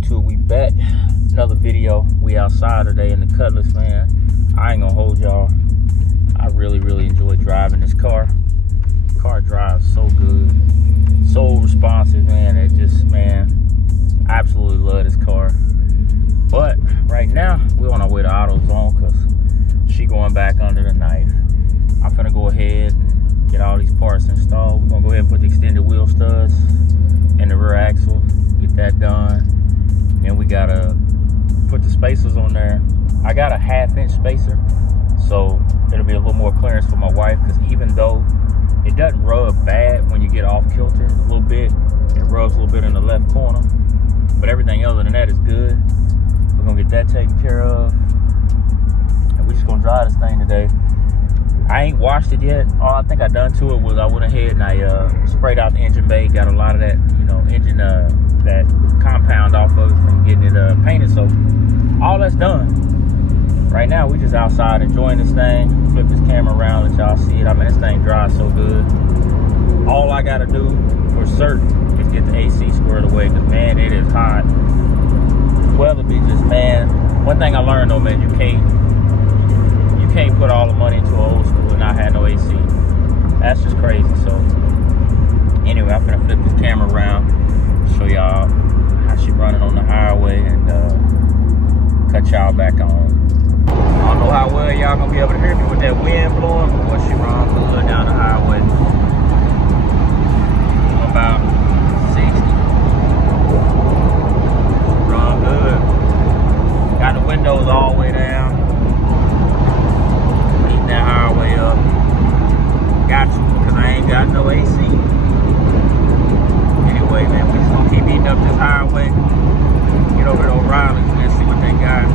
YouTube? We back. Another video. We outside today in the Cutlass, man. I ain't gonna hold y'all. I really enjoy driving this car. Car drives so good, so responsive, man. It just, man, I absolutely love this car. But right now we're on our way to AutoZone because she going back under the knife. I'm finna go ahead and get all these parts installed. We're gonna go ahead and put the extended wheel studs in the rear axle, get that done. Then we gotta put the spacers on there. I got a 1/2-inch spacer, so it'll be a little more clearance for my wife, because even though it doesn't rub bad when you get off kilter a little bit, it rubs a little bit in the left corner, but everything other than that is good. We're gonna get that taken care of, and we're just gonna drive this thing today. I ain't washed it yet. All I think I done to it was I went ahead and I sprayed out the engine bay, got a lot of that, you know, engine that compound off of it from getting it painted. So all that's done. Right now we just outside enjoying this thing. Flip this camera around, let y'all see it. I mean, this thing drives so good. All I gotta do for certain is get the AC squared away, because man, it is hot. Weather be just, man. One thing I learned though, man, you can't put all the money into an old school and not have no AC. That's just crazy. So anyway, I'm gonna flip this camera around, show y'all how she running on the highway, and cut y'all back on. I don't know how well y'all gonna be able to hear me with that wind blowing, but what she runs good down the highway. About 60. Run good. Got the windows all the way down. Heating that highway up. Got to, because I ain't got no AC. Anyway, man, we just gonna keep eating up this highway. Get over to O'Reilly's and see what they got.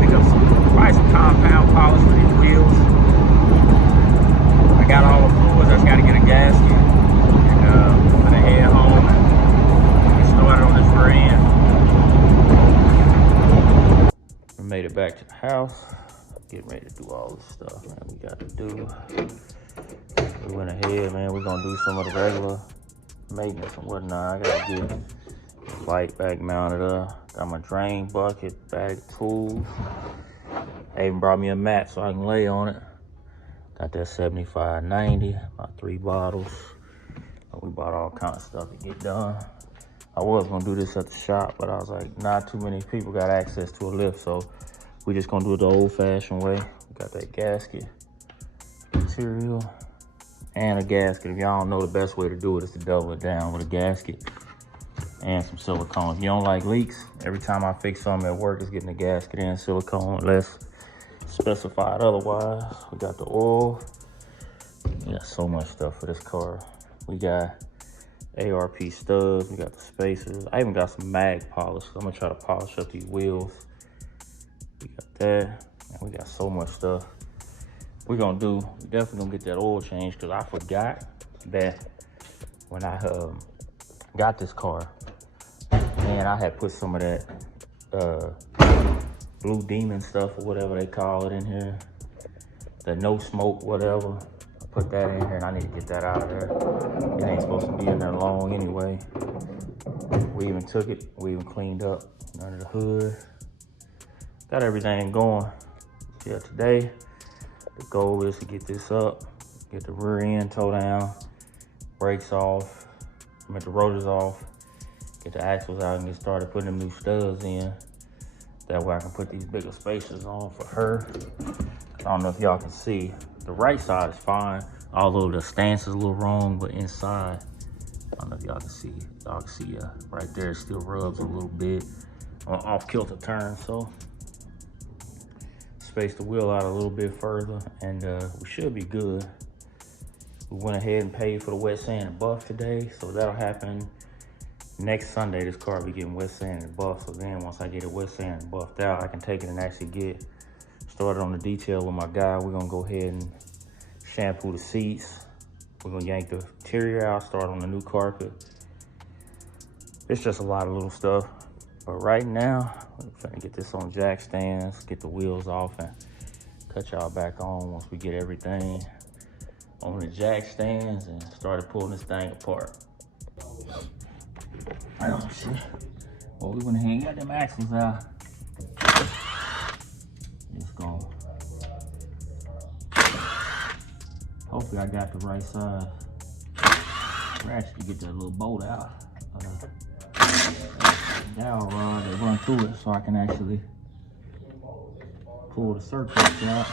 Pick up probably some compound polish for these wheels. I got all the fluids. I just got to get a gasket, and I'm gonna head home and get started on this rear end. We made it back to the house. Getting ready to do all this stuff, man. We got to do. We went ahead, man. We're gonna do some of the regular maintenance and whatnot. I gotta get the light back mounted up. Got my drain bucket, bag of tools. I even brought me a mat so I can lay on it. Got that 75/90, about 3 bottles. We bought all kinds of stuff to get done. I was gonna do this at the shop, but I was like, not too many people got access to a lift, so we just gonna do it the old-fashioned way. We got that gasket material and a gasket. If y'all don't know, the best way to do it is to double it down with a gasket and some silicone. If you don't like leaks, every time I fix something at work, it's getting the gasket and silicone, unless specified otherwise. We got the oil. We got so much stuff for this car. We got ARP studs. We got the spacers. I even got some mag polish. I'm gonna try to polish up these wheels. We got that. And we got so much stuff. We definitely gonna get that oil change, because I forgot that when I got this car, man, I had put some of that Blue Demon stuff or whatever they call it in here, the no smoke whatever. I put that in here, and I need to get that out of there. It ain't supposed to be in there long anyway. We even took it, we even cleaned up under the hood, got everything going. Yeah, today the goal is to get this up, get the rear end toe down, brakes off, get the rotors off, get the axles out, and get started putting them new studs in. That way I can put these bigger spacers on for her. I don't know if y'all can see, the right side is fine, although the stance is a little wrong, but inside, I don't know if y'all can see. Y'all can see right there, it still rubs a little bit on off kilter turn, so space the wheel out a little bit further, and we should be good. We went ahead and paid for the wet sand and buff today, so that'll happen next Sunday. This car will be getting wet sand and buff, so then once I get it wet sand and buffed out, I can take it and actually get started on the detail with my guy. We're gonna go ahead and shampoo the seats. We're gonna yank the interior out, start on the new carpet. It's just a lot of little stuff. But right now, I'm trying to get this on jack stands, get the wheels off, and cut y'all back on once we get everything on the jack stands and started pulling this thing apart. Oh shit. Well, we went ahead and got them axles out. Just gonna. Hopefully I got the right size ratchet to get that little bolt out. Dowel rod that run through it so I can actually pull the circuits out.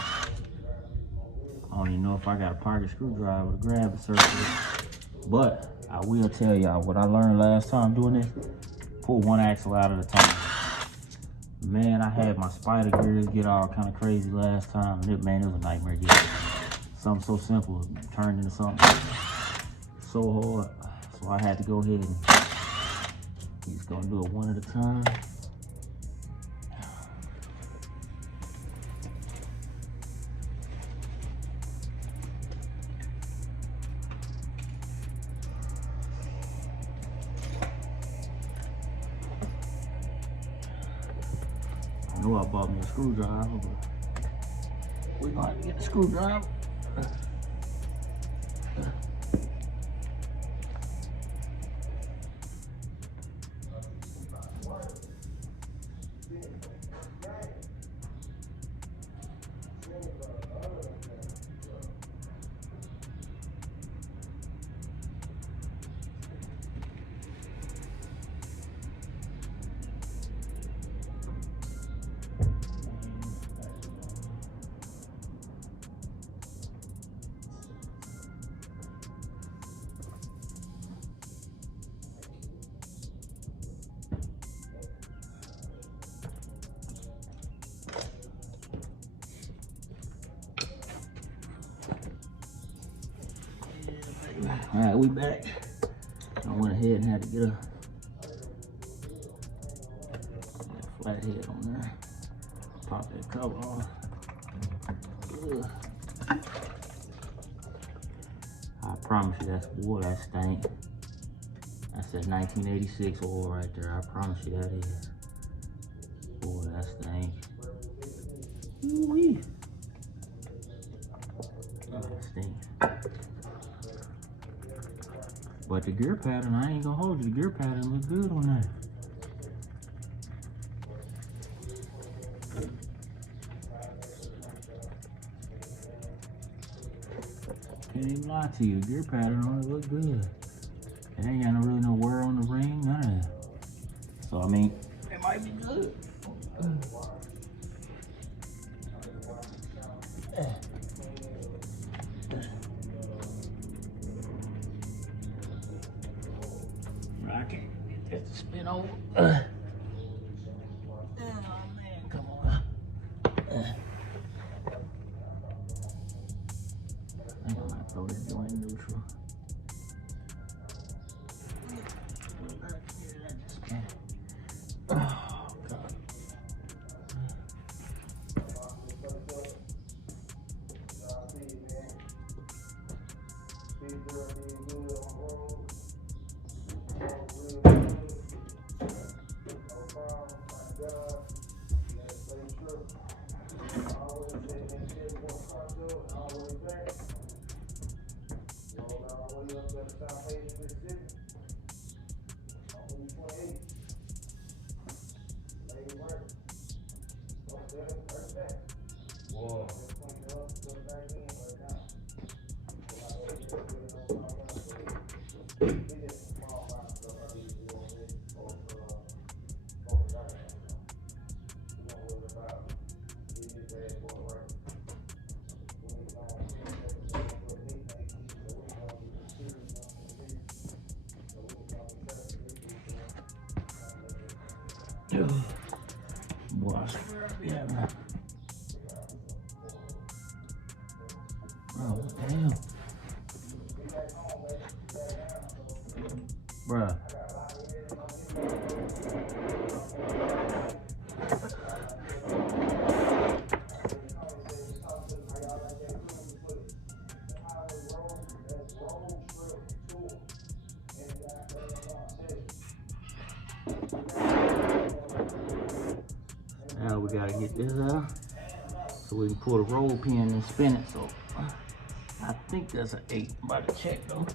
I don't even know if I got a pocket screwdriver to grab the circuit, but I will tell y'all what I learned last time doing this. Pull one axle out at a time. Man, I had my spider gears get all kind of crazy last time. Man, it was a nightmare getting something so simple turned into something so hard. So I had to go ahead and just gonna do it one at a time. I know I bought me a screwdriver, but we're gonna have to get the screwdriver. All right, we back. I went ahead and had to get a flat head on there. Pop that cover off. Ugh. I promise you, that's boy, that stank. That's that 1986 oil right there. I promise you that is. Boy, that stank. Ooh-wee. Oh, that stinks. But the gear pattern, I ain't gonna hold you. The gear pattern looks good on that. Can't even lie to you. The gear pattern on it looks good. It ain't got really no wear on the ring, none of that. So I mean, it might be good. I can't get that to spin over. Oh man, come on. I think I might throw this joint in neutral. Oh God. Whoa. Boy, I swear, yeah, man. Oh, damn. Bruh. Now we gotta get this out so we can pull the roll pin and spin it. So I think that's an 8. I'm about to check though.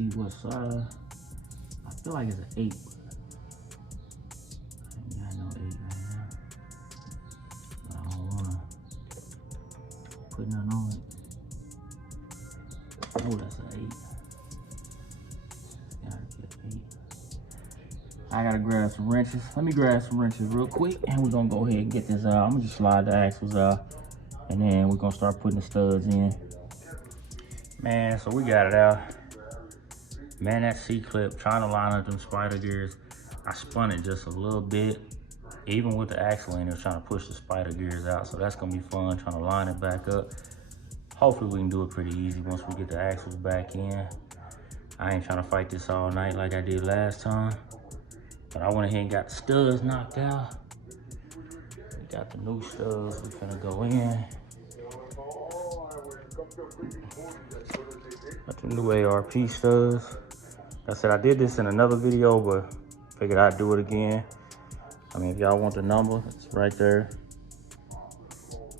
see what size. I feel like it's an 8. I ain't got no 8 right now. But I don't wanna put nothing on it. Oh, that's an 8. Gotta get 8. I gotta grab some wrenches. Let me grab some wrenches real quick, and we're gonna go ahead and get this out. I'm gonna just slide the axles out, and then we're gonna start putting the studs in. Man, so we got it out. Man, that C-clip, trying to line up them spider gears, I spun it just a little bit. Even with the axle in there, trying to push the spider gears out. So that's gonna be fun, trying to line it back up. Hopefully we can do it pretty easy once we get the axles back in. I ain't trying to fight this all night like I did last time. But I went ahead and got the studs knocked out. We got the new studs, we finna go in. Got the new ARP studs. Like I said, I did this in another video, but figured I'd do it again. I mean, if y'all want the number, it's right there.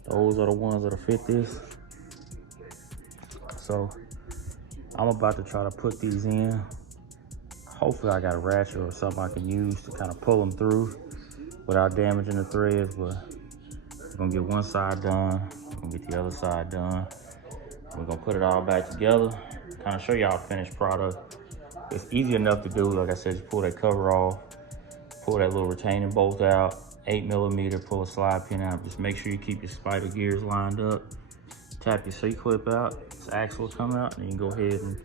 Those are the ones that'll fit this. So I'm about to try to put these in. Hopefully I got a ratchet or something I can use to kind of pull them through without damaging the threads, but we're gonna get one side done, we're gonna get the other side done. We're gonna put it all back together, kind of show y'all the finished product. It's easy enough to do. Like I said, you pull that cover off, pull that little retaining bolt out, 8mm, pull a slide pin out. Just make sure you keep your spider gears lined up. Tap your C-clip out, this axle will come out, and you can go ahead and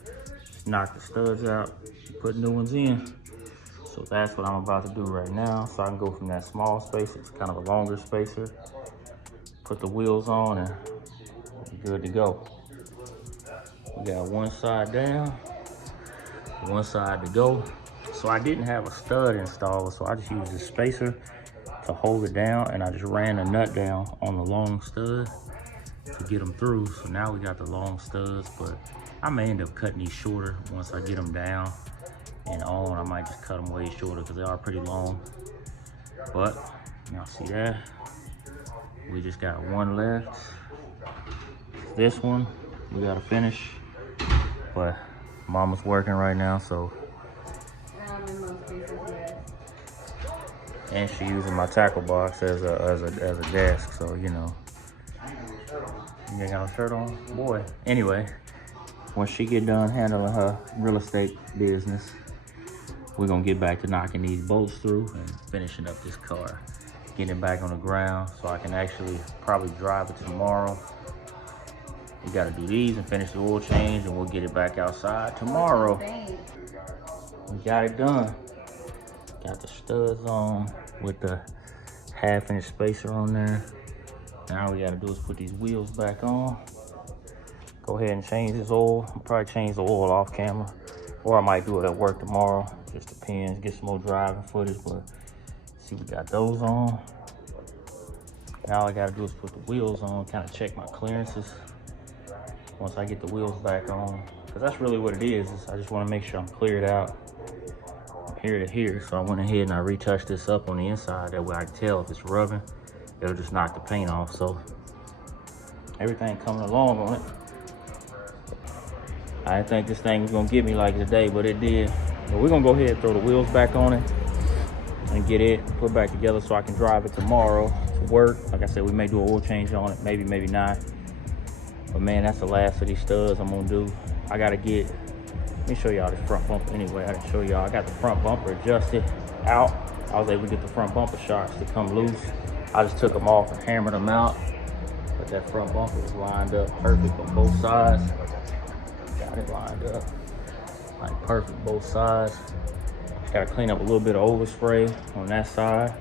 just knock the studs out, put new ones in. So that's what I'm about to do right now. So I can go from that small spacer to kind of a longer spacer, put the wheels on, and we're good to go. We got one side down, one side to go. So I didn't have a stud installed, so I just used the spacer to hold it down, and I just ran a nut down on the long stud to get them through. So now we got the long studs, but I may end up cutting these shorter once I get them down and on. I might just cut them way shorter because they are pretty long. But y'all see that? We just got one left. This one we gotta finish, but Mama's working right now, so. And she using my tackle box as a desk, so you know. You ain't got a shirt on, boy. Anyway, once she get done handling her real estate business, we're gonna get back to knocking these bolts through and finishing up this car, getting it back on the ground so I can actually probably drive it tomorrow. We gotta do these and finish the oil change, and we'll get it back outside tomorrow. We got it done. Got the studs on with the 1/2-inch spacer on there. Now all we gotta do is put these wheels back on. Go ahead and change this oil. I'll probably change the oil off camera, or I might do it at work tomorrow. Just depends, get some more driving footage, but see, we got those on. Now all I gotta do is put the wheels on, kind of check my clearances once I get the wheels back on, because that's really what it is I just want to make sure I'm cleared out from here to here. So I went ahead and I retouched this up on the inside, that way I can tell if it's rubbing, it'll just knock the paint off. So everything coming along on it. I didn't think this thing was gonna get me like today, but it did. But we're gonna go ahead and throw the wheels back on it and get it put back together so I can drive it tomorrow to work. Like I said, we may do an oil change on it, maybe not. But man, that's the last of these studs I'm gonna do. I gotta get, let me show y'all this front bumper anyway. I didn't show y'all, I got the front bumper adjusted out. I was able to get the front bumper shocks to come loose. I just took them off and hammered them out. But that front bumper was lined up perfect on both sides. Got it lined up like perfect both sides. Just gotta clean up a little bit of overspray on that side.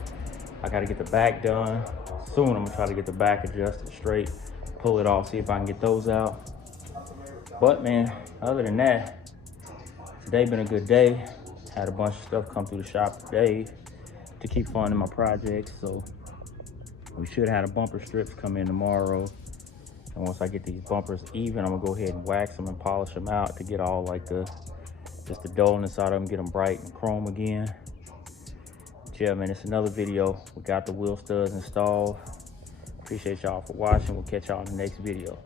I gotta get the back done. Soon I'm gonna try to get the back adjusted straight, pull it off, see if I can get those out. But man, other than that, today been a good day. Had a bunch of stuff come through the shop today to keep funding my projects. So we should have the bumper strips come in tomorrow. And once I get these bumpers even, I'm gonna go ahead and wax them and polish them out to get all like just the dullness out of them, get them bright and chrome again. But yeah, man, it's another video. We got the wheel studs installed. Appreciate y'all for watching. We'll catch y'all in the next video.